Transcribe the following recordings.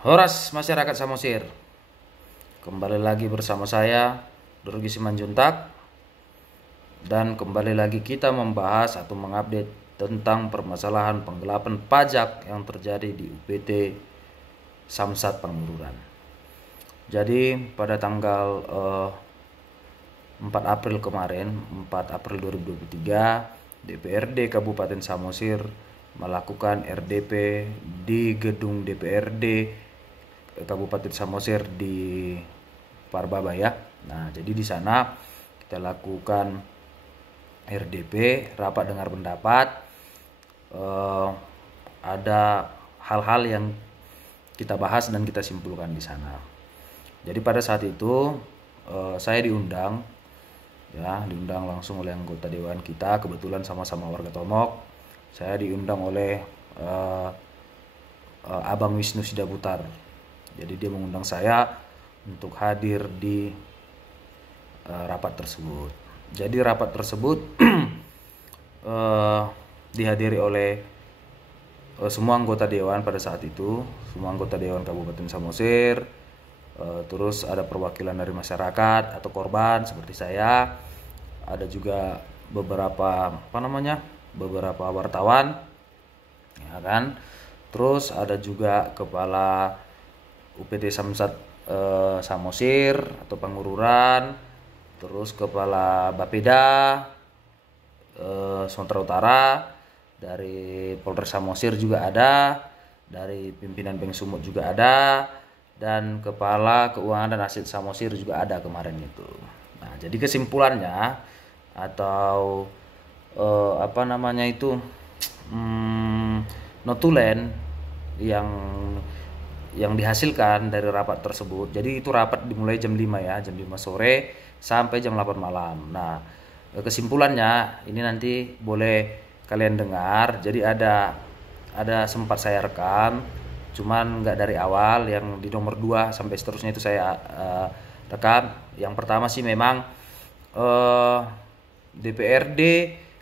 Horas masyarakat Samosir, kembali lagi bersama saya Durgi Simanjuntak, dan kembali lagi kita membahas atau mengupdate tentang permasalahan penggelapan pajak yang terjadi di UPT Samsat Pangururan. Jadi pada tanggal 4 April kemarin, 4 April 2023, DPRD Kabupaten Samosir melakukan RDP di gedung DPRD Kabupaten Samosir di Parbaba ya. Nah, jadi di sana kita lakukan RDP, rapat dengar pendapat. Ada hal-hal yang kita bahas dan kita simpulkan di sana. Jadi pada saat itu saya diundang langsung oleh anggota dewan kita, kebetulan sama-sama warga Tomok. Saya diundang oleh Abang Wisnu Sidaputar. Jadi dia mengundang saya untuk hadir di rapat tersebut. Jadi rapat tersebut dihadiri oleh semua anggota dewan pada saat itu, semua anggota dewan Kabupaten Samosir. Terus ada perwakilan dari masyarakat atau korban seperti saya. Ada juga beberapa beberapa wartawan, ya kan. Terus ada juga kepala UPT Samsat Samosir atau Pangururan, terus kepala Bapeda Sumatera Utara, dari Polres Samosir juga ada, dari pimpinan Bank Sumut juga ada, dan kepala keuangan dan aset Samosir juga ada kemarin itu. Nah, jadi kesimpulannya atau notulen yang dihasilkan dari rapat tersebut. Jadi itu rapat dimulai jam 5 ya, jam 5 sore sampai jam 8 malam. Nah, kesimpulannya ini nanti boleh kalian dengar. Jadi ada sempat saya rekam, cuman nggak dari awal, yang di nomor 2 sampai seterusnya itu saya rekam. Yang pertama sih memang DPRD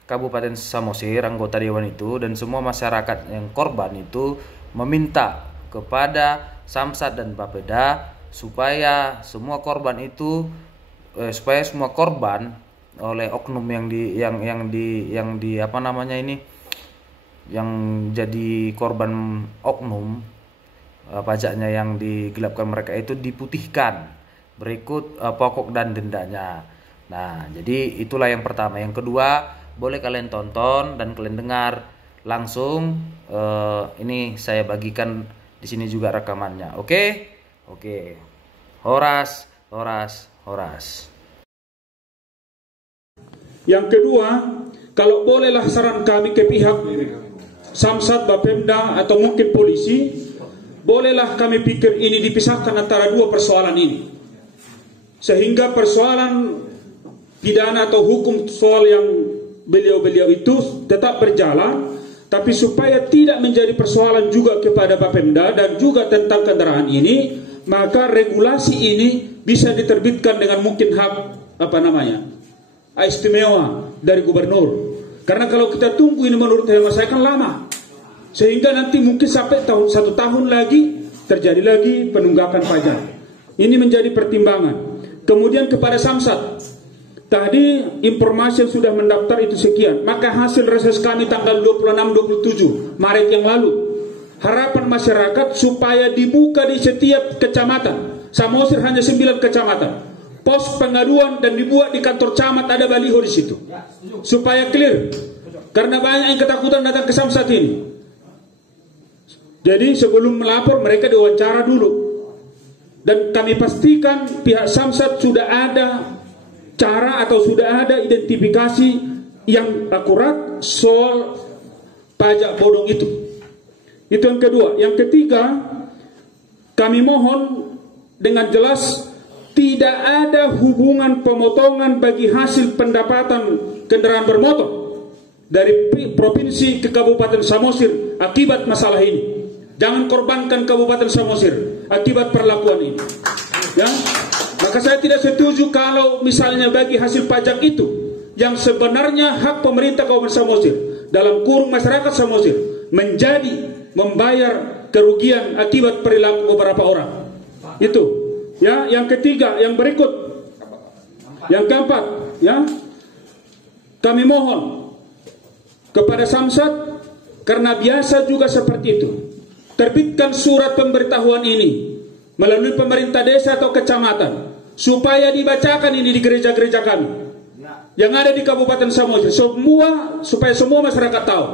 Kabupaten Samosir, anggota dewan itu dan semua masyarakat yang korban itu meminta kepada Samsat dan Bapeda supaya semua korban oleh oknum yang jadi korban oknum pajaknya yang digelapkan mereka itu diputihkan berikut pokok dan dendanya. Nah, jadi itulah yang pertama. Yang kedua, boleh kalian tonton dan kalian dengar langsung. Ini saya bagikan di sini juga rekamannya. Oke. Horas. Yang kedua, kalau bolehlah saran kami ke pihak Samsat, Bapemda atau mungkin polisi, bolehlah kami pikir ini dipisahkan antara dua persoalan ini, sehingga persoalan pidana atau hukum soal yang beliau-beliau itu tetap berjalan, tapi supaya tidak menjadi persoalan juga kepada Bapemda dan juga tentang kendaraan ini, maka regulasi ini bisa diterbitkan dengan mungkin hak istimewa dari gubernur. Karena kalau kita tunggu ini menurut hemat saya kan lama, sehingga nanti mungkin sampai 1 tahun lagi terjadi lagi penunggakan pajak. Ini menjadi pertimbangan. Kemudian kepada Samsat, tadi informasi yang sudah mendaftar itu sekian, maka hasil reses kami tanggal 26-27 Maret yang lalu, harapan masyarakat supaya dibuka di setiap kecamatan. Samosir hanya 9 kecamatan, pos pengaduan, dan dibuat di kantor camat ada baliho di situ supaya clear, karena banyak yang ketakutan datang ke Samsat ini. Jadi sebelum melapor mereka diwawancara dulu, dan kami pastikan pihak Samsat sudah ada cara atau sudah ada identifikasi yang akurat soal pajak bodong itu. Itu yang kedua. Yang ketiga, kami mohon dengan jelas tidak ada hubungan pemotongan bagi hasil pendapatan kendaraan bermotor dari provinsi ke Kabupaten Samosir akibat masalah ini. Jangan korbankan Kabupaten Samosir akibat perlakuan ini. Ya, maka saya tidak setuju kalau misalnya bagi hasil pajak itu yang sebenarnya hak pemerintah Kabupaten Samosir dalam kurung masyarakat Samosir menjadi membayar kerugian akibat perilaku beberapa orang. Itu. Ya, yang ketiga, yang berikut. Yang keempat, ya. Kami mohon kepada Samsat, karena biasa juga seperti itu, terbitkan surat pemberitahuan ini melalui pemerintah desa atau kecamatan, supaya dibacakan ini di gereja-gereja kami yang ada di Kabupaten Samosir, supaya semua masyarakat tahu.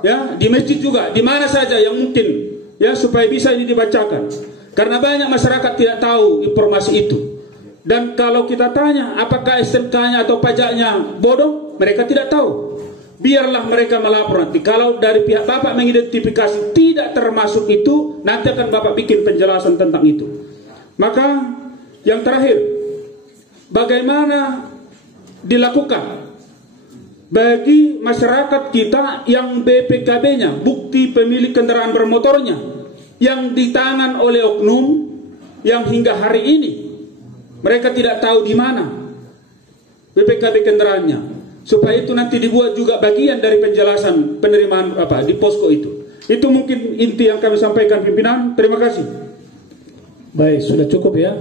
Ya, di masjid juga, di mana saja yang mungkin, ya, supaya bisa ini dibacakan. Karena banyak masyarakat tidak tahu informasi itu. Dan kalau kita tanya apakah STNK-nya atau pajaknya bodoh, mereka tidak tahu. Biarlah mereka melapor nanti. Kalau dari pihak Bapak mengidentifikasi tidak termasuk itu, nanti akan Bapak bikin penjelasan tentang itu. Maka yang terakhir, bagaimana dilakukan bagi masyarakat kita yang BPKB-nya, bukti pemilik kendaraan bermotornya, yang di tangan oleh oknum yang hingga hari ini mereka tidak tahu di mana BPKB kendaraannya, supaya itu nanti dibuat juga bagian dari penjelasan penerimaan di posko itu. Itu mungkin inti yang kami sampaikan pimpinan. Terima kasih. Baik, sudah cukup ya.